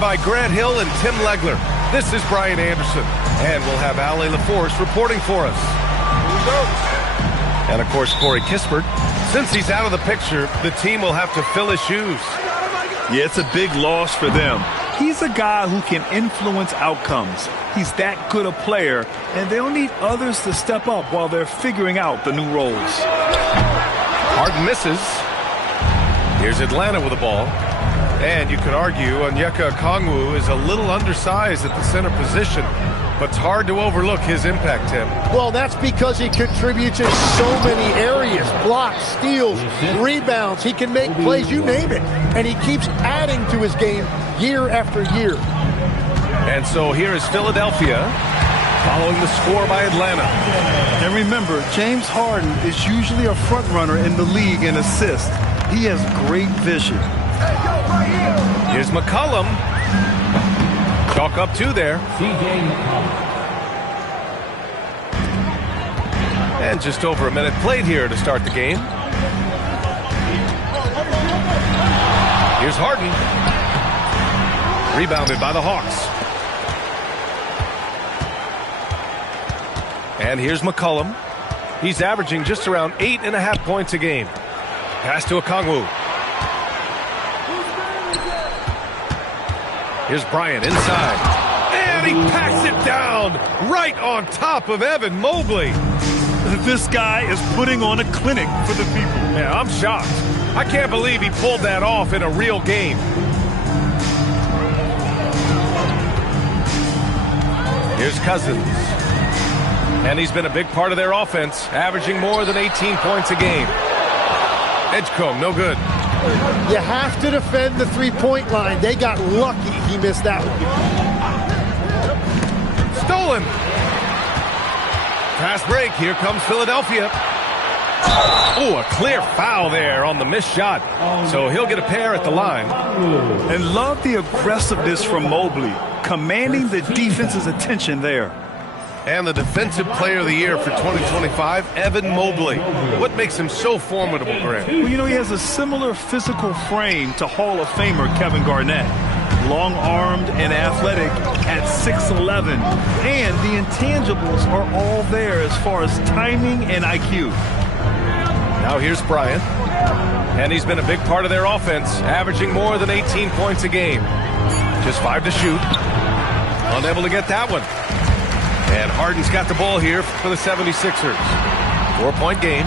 By Grant Hill and Tim Legler. This is Brian Anderson, and we'll have Ali LaForce reporting for us. And of course, Corey Kispert. Since he's out of the picture, the team will have to fill his shoes. Yeah, it's a big loss for them. He's a guy who can influence outcomes. He's that good a player, and they'll need others to step up while they're figuring out the new roles. Harden misses. Here's Atlanta with the ball. And you could argue Onyeka Okongwu is a little undersized at the center position, but it's hard to overlook his impact, Tim. Well, that's because he contributes in so many areas. Blocks, steals, rebounds. He can make plays, you name it. And he keeps adding to his game year after year. And so here is Philadelphia following the score by Atlanta. And remember, James Harden is usually a front runner in the league in assists. He has great vision. Here's McCollum. Chalk up two there. And just over a minute played here to start the game. Here's Harden. Rebounded by the Hawks. And here's McCollum. He's averaging just around 8.5 points a game. Pass to Okongwu. Here's Bryant inside. And he packs it down right on top of Evan Mobley. This guy is putting on a clinic for the people. Yeah, I'm shocked. I can't believe he pulled that off in a real game. Here's Cousins. And he's been a big part of their offense, averaging more than 18 points a game. Edgecombe, no good. You have to defend the three-point line. They got lucky he missed that one. Stolen. Fast break. Here comes Philadelphia. Oh, a clear foul there on the missed shot. So he'll get a pair at the line. And love the aggressiveness from Mobley, commanding the defense's attention there. And the Defensive Player of the Year for 2025, Evan Mobley. What makes him so formidable, Grant? Well, you know, he has a similar physical frame to Hall of Famer Kevin Garnett. Long-armed and athletic at 6'11". And the intangibles are all there as far as timing and IQ. Now here's Bryant. And he's been a big part of their offense, averaging more than 18 points a game. Just 5 to shoot. Unable to get that one. And Harden's got the ball here for the 76ers. 4-point game.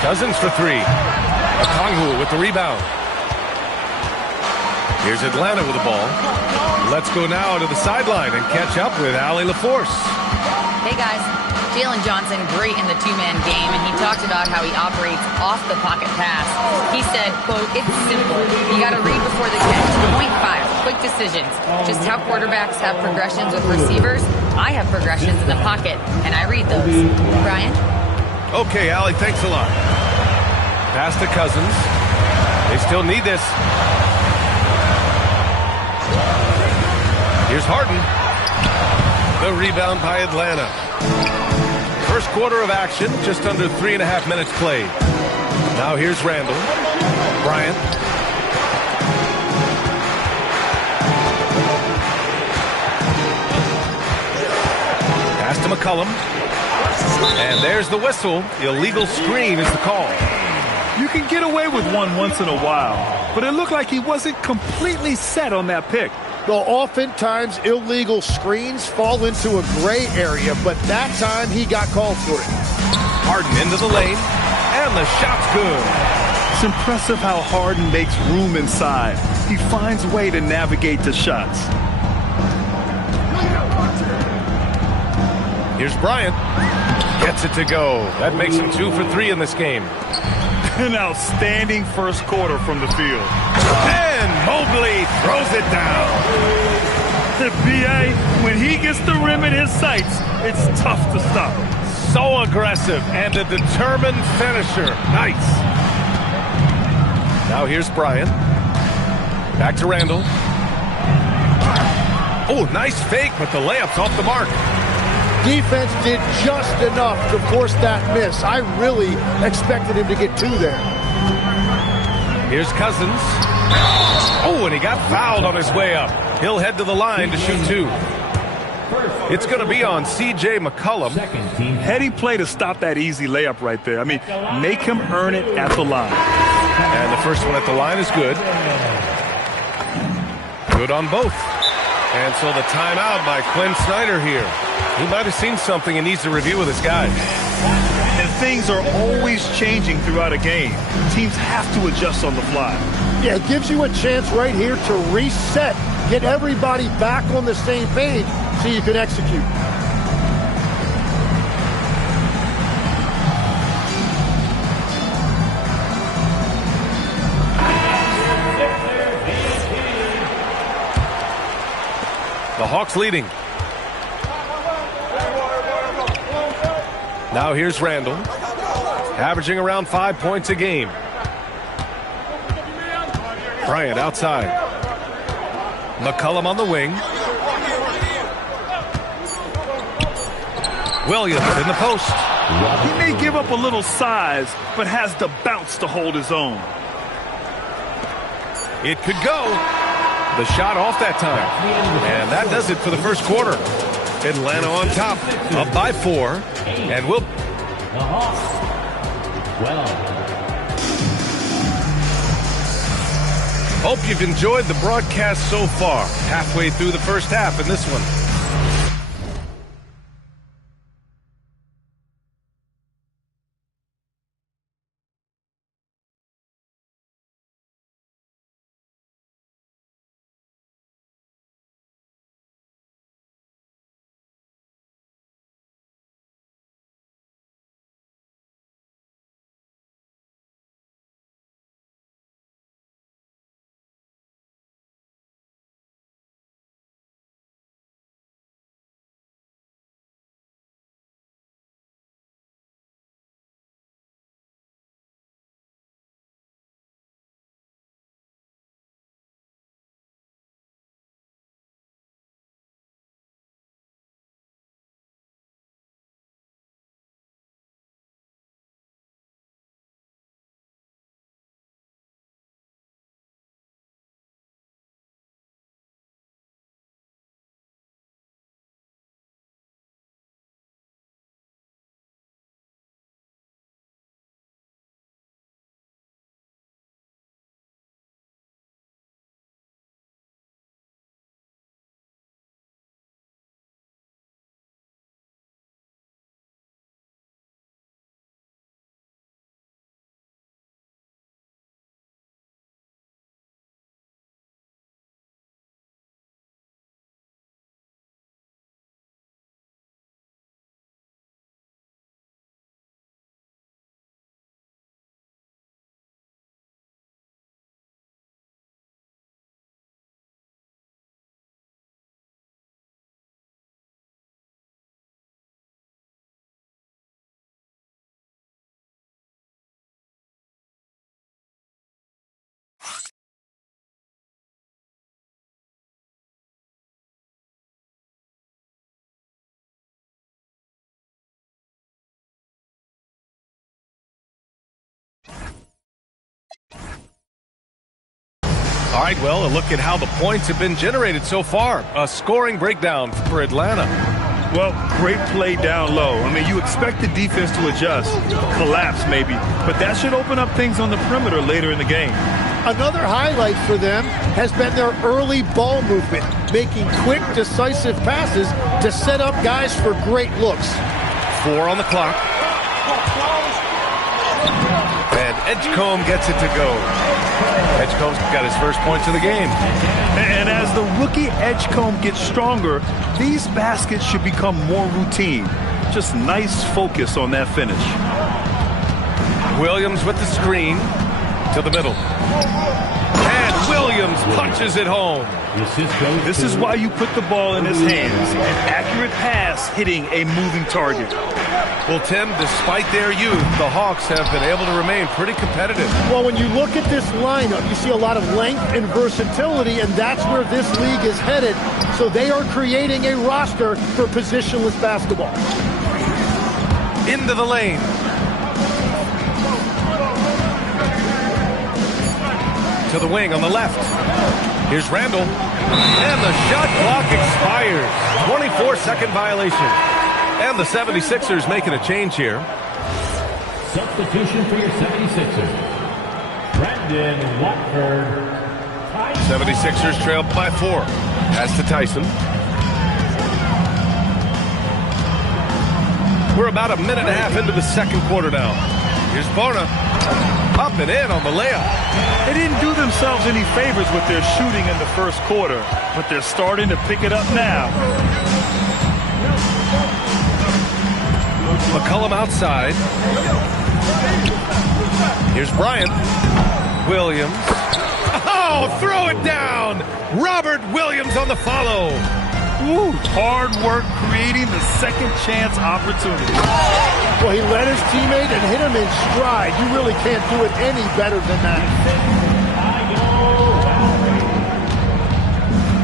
Cousins for three. Okongwu with the rebound. Here's Atlanta with the ball. Let's go now to the sideline and catch up with Ali LaForce. Hey, guys. Jalen Johnson, great in the two-man game, and he talked about how he operates off the pocket pass. He said, quote, "It's simple. You got to read before the catch. Point 5, quick decisions. Just how quarterbacks have progressions with receivers, I have progressions in the pocket, and I read those." Brian? Okay, Ali, thanks a lot. Pass to Cousins. They still need this. Here's Harden. The rebound by Atlanta. First quarter of action, just under 3.5 minutes played. Now here's Randall. Bryant. Pass to McCollum. And there's the whistle. Illegal screen is the call. You can get away with one once in a while, but it looked like he wasn't completely set on that pick. Well, oftentimes illegal screens fall into a gray area, but that time he got called for it. Harden into the lane, and the shot's good. It's impressive how Harden makes room inside. He finds a way to navigate the shots. Here's Bryant. Gets it to go. That makes him 2 for 3 in this game. An outstanding first quarter from the field. And Mobley throws it down. The BA, when he gets the rim in his sights, it's tough to stop. So aggressive and a determined finisher. Nice. Now here's Bryant. Back to Randall. Oh, nice fake, but the layup's off the mark. Defense did just enough to force that miss. I really expected him to get 2 there. Here's Cousins. Oh, and he got fouled on his way up. He'll head to the line to shoot 2. It's going to be on C.J. McCollum. Heady play to stop that easy layup right there. I mean, make him earn it at the line. And the first one at the line is good. Good on both. And so the timeout by Quinn Snyder here. He might have seen something and needs to review with his guys. And things are always changing throughout a game. Teams have to adjust on the fly. Yeah, it gives you a chance right here to reset, get everybody back on the same page so you can execute. The Hawks leading. Now here's Randall, averaging around 5 points a game. Bryant outside. McCollum on the wing. Williams in the post. He may give up a little size, but has the bounce to hold his own. It could go. The shot off that time. And that does it for the first quarter. Atlanta on top, up by 4. And we'll... Hope you've enjoyed the broadcast so far. Halfway through the first half in this one. All right, well, a look at how the points have been generated so far. A scoring breakdown for Atlanta. Well, great play down low. I mean, you expect the defense to adjust, collapse maybe, but that should open up things on the perimeter later in the game. Another highlight for them has been their early ball movement, making quick, decisive passes to set up guys for great looks. 4 on the clock. And Edgecombe gets it to go. Edgecombe's got his first points of the game. And as the rookie Edgecombe gets stronger, these baskets should become more routine. Just nice focus on that finish. Williams with the screen to the middle. And Williams punches it home. This is why you put the ball in his hands. An accurate pass hitting a moving target. Well, Tim, despite their youth, the Hawks have been able to remain pretty competitive. Well, when you look at this lineup, you see a lot of length and versatility, and that's where this league is headed. So they are creating a roster for positionless basketball. Into the lane. To the wing on the left. Here's Randall. And the shot clock expires. 24-second violation. And the 76ers making a change here. Substitution for your 76ers. Brandon Watford. 76ers trail by 4. Pass to Tyson. We're about a minute and a half into the second quarter now. Here's Bona. Up and in on the layup. They didn't do themselves any favors with their shooting in the first quarter, but they're starting to pick it up now. McCollum outside. Here's Bryant. Williams. Oh, throw it down. Robert Williams on the follow. Ooh, hard work creating the second chance opportunity. Well, he led his teammate and hit him in stride. You really can't do it any better than that.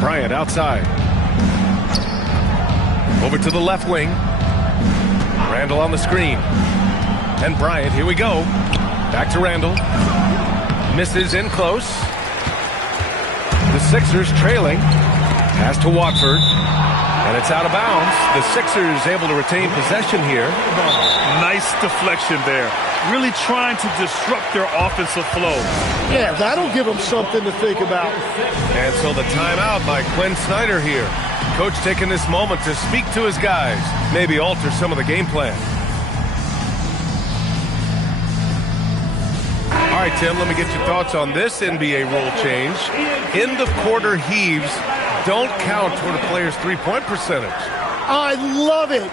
Bryant outside. Over to the left wing. Randall on the screen. And Bryant, here we go. Back to Randall. Misses in close. The Sixers trailing. Pass to Watford. And it's out of bounds. The Sixers able to retain possession here. Nice deflection there. Really trying to disrupt their offensive flow. Yeah, that'll give them something to think about. And so the timeout by Quinn Snyder here. Coach taking this moment to speak to his guys. Maybe alter some of the game plan. All right, Tim, let me get your thoughts on this NBA rule change. End of quarter heaves don't count toward a player's three-point percentage. I love it.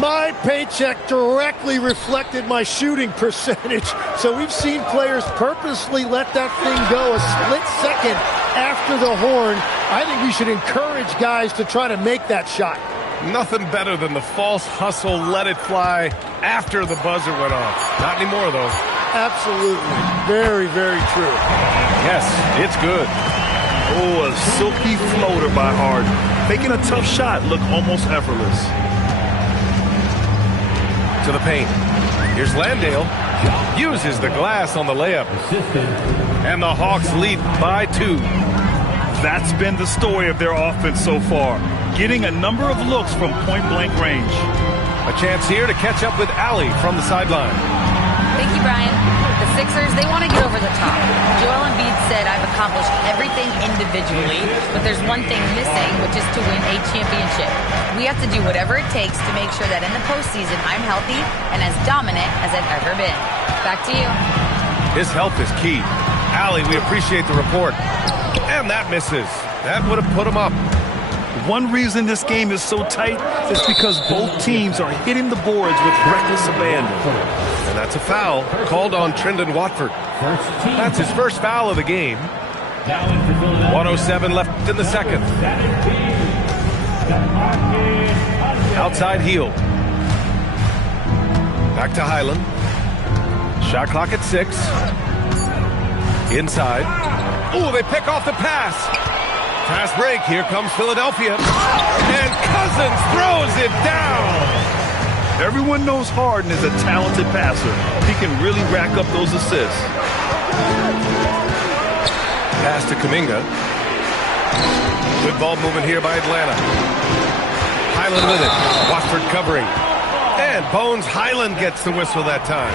My paycheck directly reflected my shooting percentage. So we've seen players purposely let that thing go a split second after the horn. I think we should encourage guys to try to make that shot. Nothing better than the false hustle, let it fly after the buzzer went off. Not anymore, though. Absolutely. Very, very true. Yes, it's good. Oh, a silky floater by Harden. Making a tough shot look almost effortless. To the paint. Here's Landale. Uses the glass on the layup. And the Hawks lead by 2. That's been the story of their offense so far. Getting a number of looks from point-blank range. A chance here to catch up with Allie from the sideline. Thank you, Brian. The Sixers, they want to get over the top. Joel Embiid said, I've accomplished everything individually, but there's one thing missing, which is to win a championship. We have to do whatever it takes to make sure that in the postseason, I'm healthy and as dominant as I've ever been. Back to you. His health is key. Allie, we appreciate the report. And that misses. That would have put him up. One reason this game is so tight is because both teams are hitting the boards with reckless abandon. And that's a foul called on Trendon Watford. That's his first foul of the game. 1:07 left in the second. Outside heel. Back to Highland. Shot clock at 6. Inside. Oh, they pick off the pass. Fast break. Here comes Philadelphia. And Cousins throws it down. Everyone knows Harden is a talented passer. He can really rack up those assists. Pass to Kuminga. Good ball movement here by Atlanta. Highland with it. Watford covering. And Bones Highland gets the whistle that time.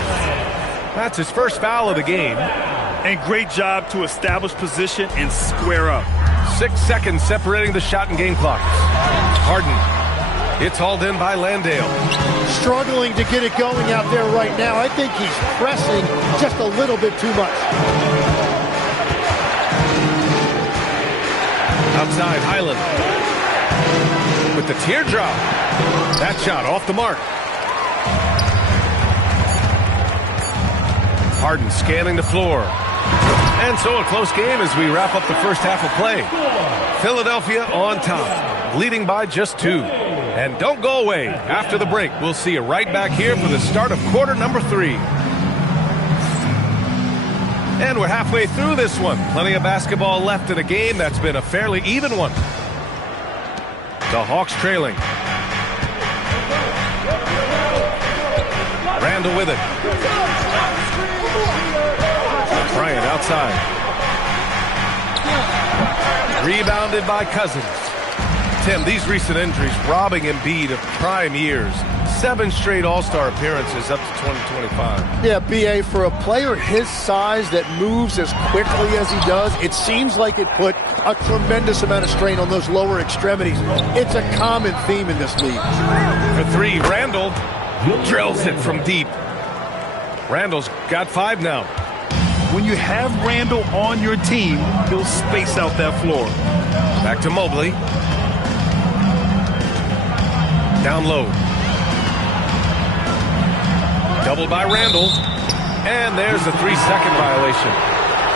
That's his first foul of the game. And great job to establish position and square up. 6 seconds separating the shot and game clock. Harden. It's hauled in by Landale. Struggling to get it going out there right now. I think he's pressing just a little bit too much. Outside, Highland. With the teardrop. That shot off the mark. Harden scanning the floor. And so a close game as we wrap up the first half of play. Philadelphia on top, leading by just 2. And don't go away. After the break, we'll see you right back here for the start of quarter number 3. And we're halfway through this one. Plenty of basketball left in a game that's been a fairly even one. The Hawks trailing. Randall with it. Bryant outside. Rebounded by Cousins. Tim, these recent injuries robbing Embiid of prime years. 7 straight All-Star appearances up to 2025. Yeah, B.A., for a player his size that moves as quickly as he does, it seems like it put a tremendous amount of strain on those lower extremities. It's a common theme in this league. For 3, Randall drills it from deep. Randall's got 5 now. When you have Randall on your team, he'll space out that floor. Back to Mobley. Down low. Doubled by Randall. And there's a 3-second violation.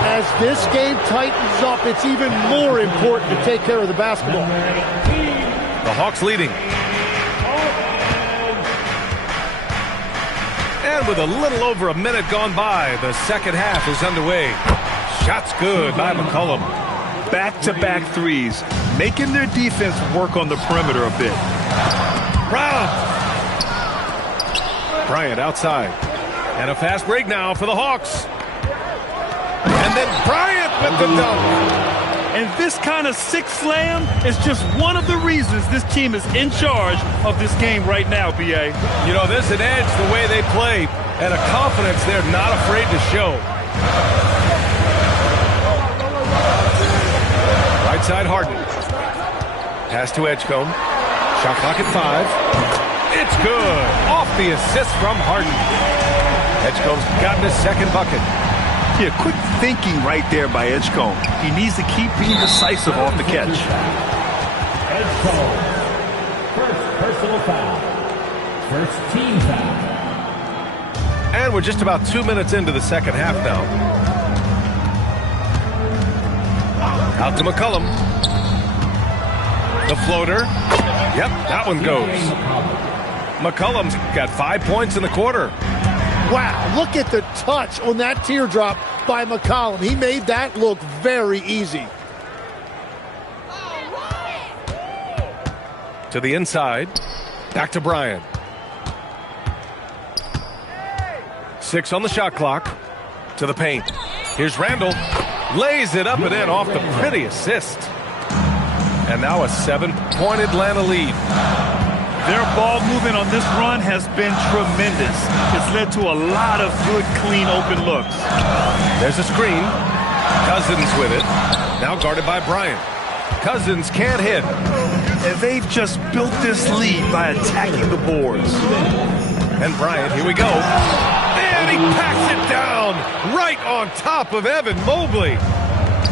As this game tightens up, it's even more important to take care of the basketball. The Hawks leading. And with a little over a minute gone by, the second half is underway. Shots good by McCollum. Back-to-back threes, making their defense work on the perimeter a bit. Bryant outside. And a fast break now for the Hawks. And then Bryant with the dunk. And this kind of sick slam is just one of the reasons this team is in charge of this game right now, B.A. You know, there's an edge the way they play and a confidence they're not afraid to show. Right side Harden. Pass to Edgecombe. Shot clock at 5. It's good. Off the assist from Harden. Edgecombe's gotten his second bucket. Yeah, quick thinking right there by Edgecombe. He needs to keep being decisive off the catch. Edgecombe. First personal foul. First team foul. And we're just about 2 minutes into the second half now. Out to McCollum. The floater. Yep, that one goes. McCollum's got 5 points in the quarter. Wow, look at the touch on that teardrop by McCollum. He made that look very easy. To the inside. Back to Bryant. 6 on the shot clock. To the paint. Here's Randall. Lays it up and in off the pretty assist. And now a 7-point Atlanta lead. Their ball movement on this run has been tremendous. It's led to a lot of good, clean, open looks. There's a screen. Cousins with it. Now guarded by Bryant. Cousins can't hit. And they've just built this lead by attacking the boards. And Bryant, here we go. And he packs it down right on top of Evan Mobley.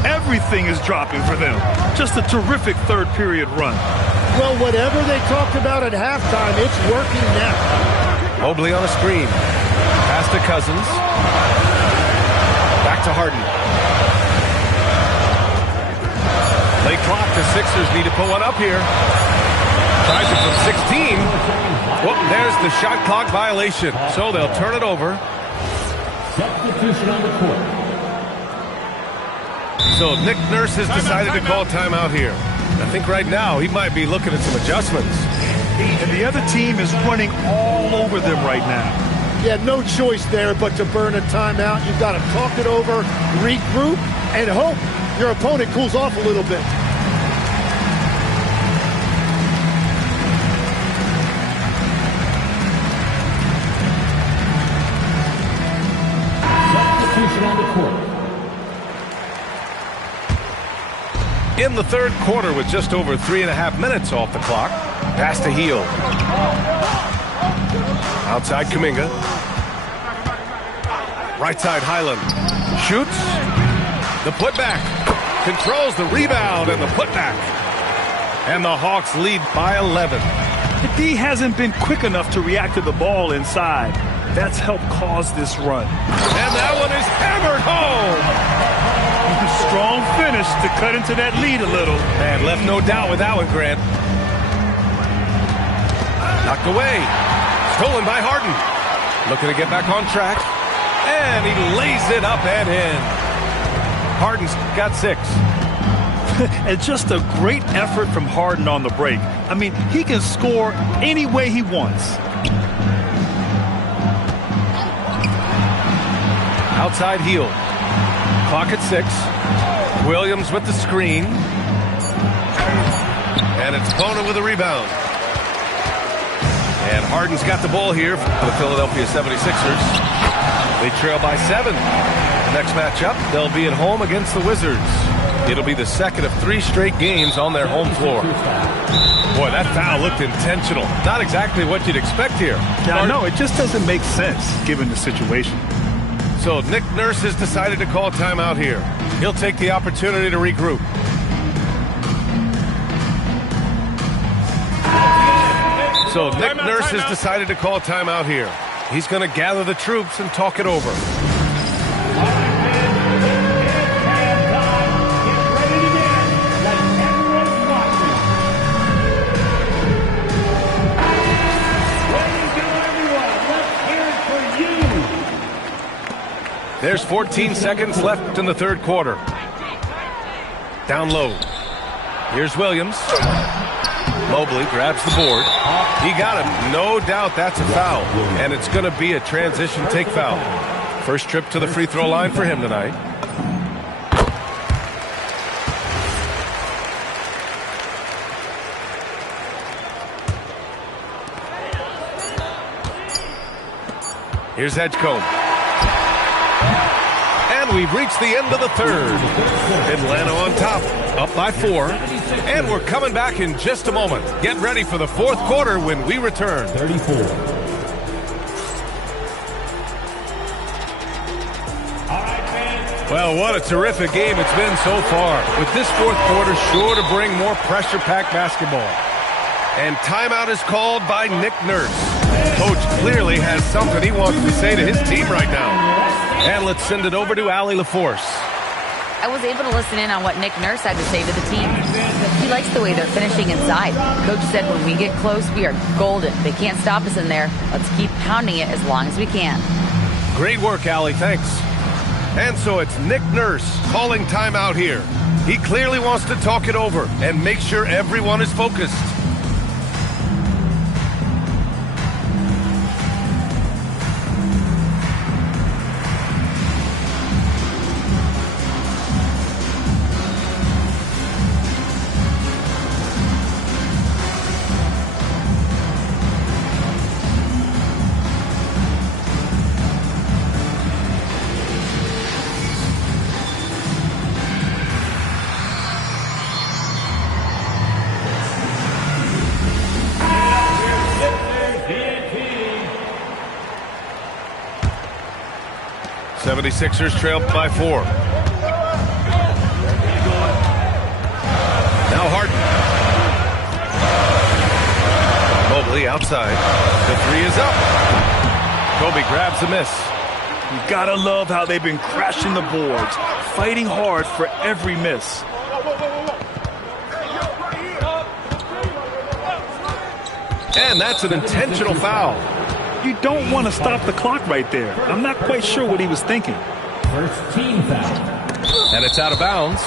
Everything is dropping for them. Just a terrific third period run. Well, whatever they talked about at halftime, it's working now. Mobley on a screen. Pass to Cousins. Back to Harden. Late clock. The Sixers need to put one up here. Tries it from 16. Well, there's the shot clock violation. So they'll turn it over. Substitution on the court. So Nick Nurse has decided to call timeout here. I think right now he might be looking at some adjustments. And the other team is running all over them right now. Yeah, no choice there but to burn a timeout. You've got to talk it over, regroup, and hope your opponent cools off a little bit. Substitution on the court. In the third quarter with just over 3.5 minutes off the clock. Pass to Heel. Outside Kuminga. Right side Highland. Shoots. The putback. Controls the rebound and the putback. And the Hawks lead by 11. The D hasn't been quick enough to react to the ball inside. That's helped cause this run. And that one is hammered home. Strong finish to cut into that lead a little. And left no doubt with that one, Grant. Knocked away. Stolen by Harden. Looking to get back on track. And he lays it up and in. Harden's got 6. And just a great effort from Harden on the break. I mean, he can score any way he wants. Outside Heel. Clock at 6. Williams with the screen. And it's Bona with a rebound. And Harden's got the ball here for the Philadelphia 76ers. They trail by 7. Next matchup, they'll be at home against the Wizards. It'll be the second of 3 straight games on their home floor. Boy, that foul looked intentional. Not exactly what you'd expect here. Yeah, I know. It just doesn't make sense given the situation. So Nick Nurse has decided to call timeout here. He'll take the opportunity to regroup. So Nick Nurse has decided to call timeout here. He's going to gather the troops and talk it over. There's 14 seconds left in the third quarter. Down low. Here's Williams. Mobley grabs the board. He got him. No doubt that's a foul. And it's going to be a transition take foul. First trip to the free throw line for him tonight. Here's Edgecombe. And we've reached the end of the third. Atlanta on top, up by 4. And we're coming back in just a moment. Get ready for the fourth quarter when we return. 34. Well, what a terrific game it's been so far. With this fourth quarter sure to bring more pressure-packed basketball. And timeout is called by Nick Nurse. Coach clearly has something he wants to say to his team right now. And let's send it over to Allie LaForce. I was able to listen in on what Nick Nurse had to say to the team. He likes the way they're finishing inside. Coach said when we get close, we are golden. They can't stop us in there. Let's keep pounding it as long as we can. Great work, Allie. Thanks. And so it's Nick Nurse calling timeout here. He clearly wants to talk it over and make sure everyone is focused. Sixers trailed by 4. Now Harden. Mobley outside. The 3 is up. Kobe grabs the miss. You gotta love how they've been crashing the boards, fighting hard for every miss. And that's an intentional foul. You don't want to stop the clock right there. I'm not quite sure what he was thinking. First team foul. And it's out of bounds.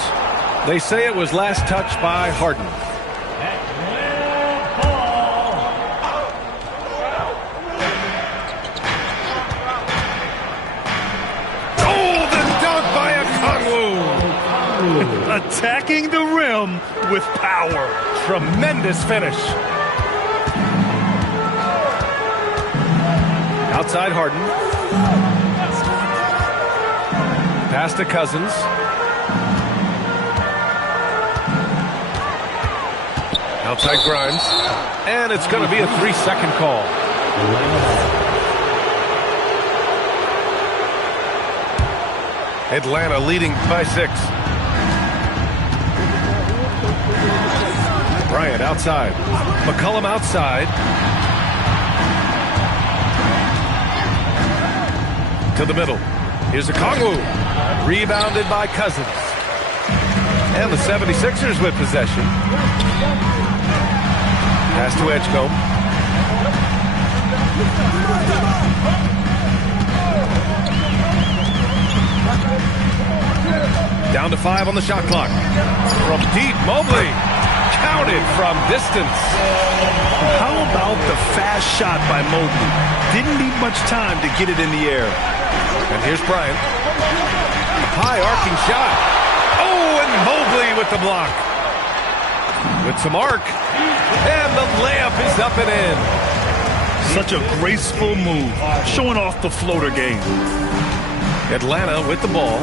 They say it was last touched by Harden. Oh, the dunk by Okongwu. Attacking the rim with power. Tremendous finish. Outside Harden. Pass to Cousins. Outside Grimes. And it's going to be a 3-second call. Atlanta leading by 6. Bryant outside. McCollum outside. To the middle. Here's Okongwu. Rebounded by Cousins. And the 76ers with possession. Pass to Edgecombe. Down to 5 on the shot clock. From deep, Mobley. Counted from distance. How about the fast shot by Mobley? Didn't need much time to get it in the air. And here's Bryant. High arcing shot. Oh, and Mobley with the block. with some arc. And the layup is up and in. Such a graceful move, showing off the floater game. Atlanta with the ball.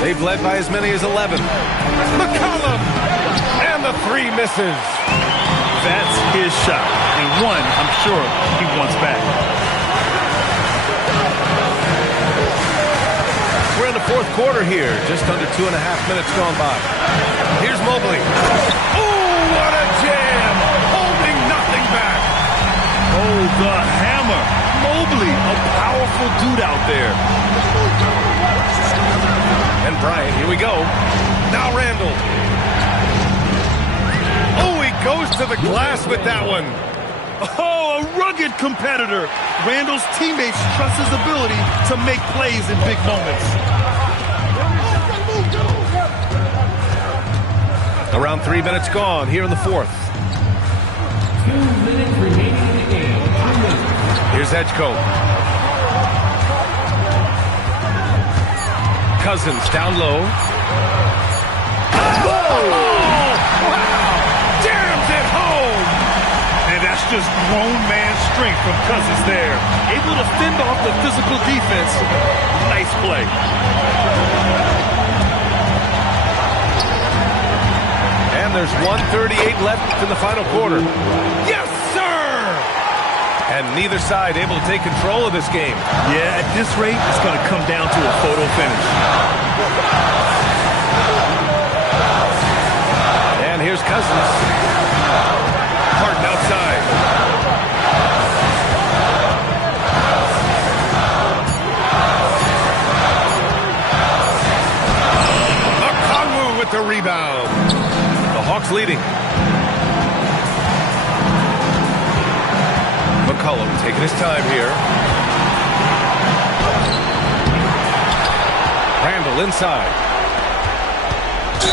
They've led by as many as 11. McCollum! And the three misses. That's his shot, and one I'm sure he wants back. We're in the fourth quarter here, just under 2.5 minutes gone by. Here's Mobley. Oh, what a jam! Holding nothing back. Oh, the hammer. Mobley, a powerful dude out there. And Bryant, here we go. Now Randall. Oh, he goes to the glass with that one. Oh, a rugged competitor. Randall's teammates trust his ability to make plays in big moments. Around 3 minutes gone here in the fourth. 2 minutes remaining in the game. 2 minutes. Here's Edgecoat. Cousins down low. Whoa! Wow! Jams it home! And that's just grown man strength from Cousins there. Able to fend off the physical defense. Nice play. And there's 1:38 left in the final quarter. Yes, sir! And neither side able to take control of this game. Yeah, at this rate, it's going to come down to a photo finish. And here's Cousins. Harden outside. Okongwu with the rebound. The Hawks leading. McCollum taking his time here. Randall inside.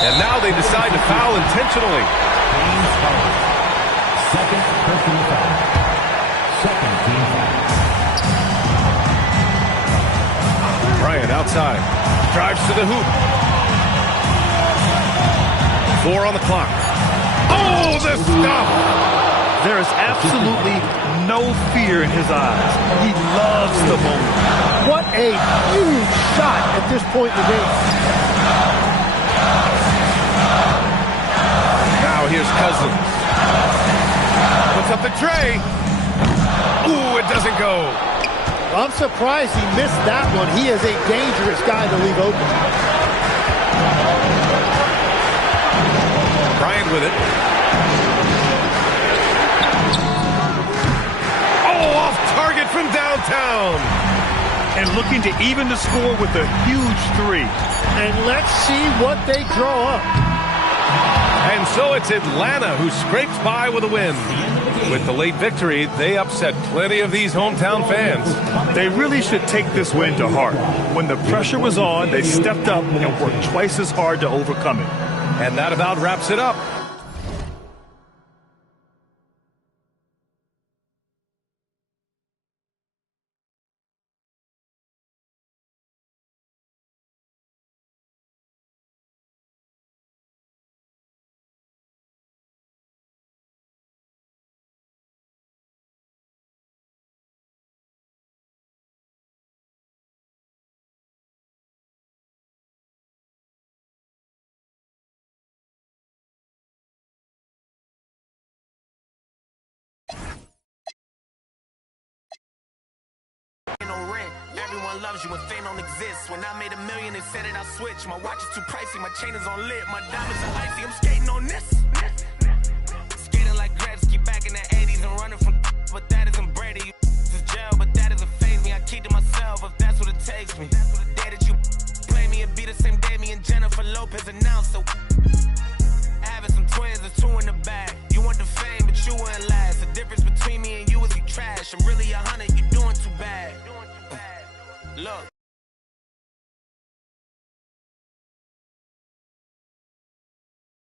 And now they decide to foul intentionally. Second personal foul. Second team foul. Bryant outside. Drives to the hoop. 4 on the clock. Oh, the stop! There is absolutely no fear in his eyes. He loves the moment. What a huge shot at this point in the game. Now here's Cousins. Puts up the tray. Ooh, it doesn't go. I'm surprised he missed that one. He is a dangerous guy to leave open. Bryant with it. Oh, off target from downtown. And looking to even the score with a huge three. And let's see what they draw up. And so it's Atlanta who scrapes by with a win. With the late victory, they upset plenty of these hometown fans. They really should take this win to heart. When the pressure was on, they stepped up and worked twice as hard to overcome it. And that about wraps it up. Everyone loves you when fame don't exist. When I made $1 million, they said that I switch. My watch is too pricey, my chain is on lit. My diamonds are icy, I'm skating on this. Skating like Gretzky back in the 80s and running from but that isn't Brady. This is jail, but that doesn't faze me. I keep to myself if that's what it takes me. The day that you play me, it'd be the same day me and Jennifer Lopez announced. So having some twins, there's 2 in the bag. You want the fame, but you wouldn't last. The difference between me and you is you trash. I'm really 100, you doing too bad. Look.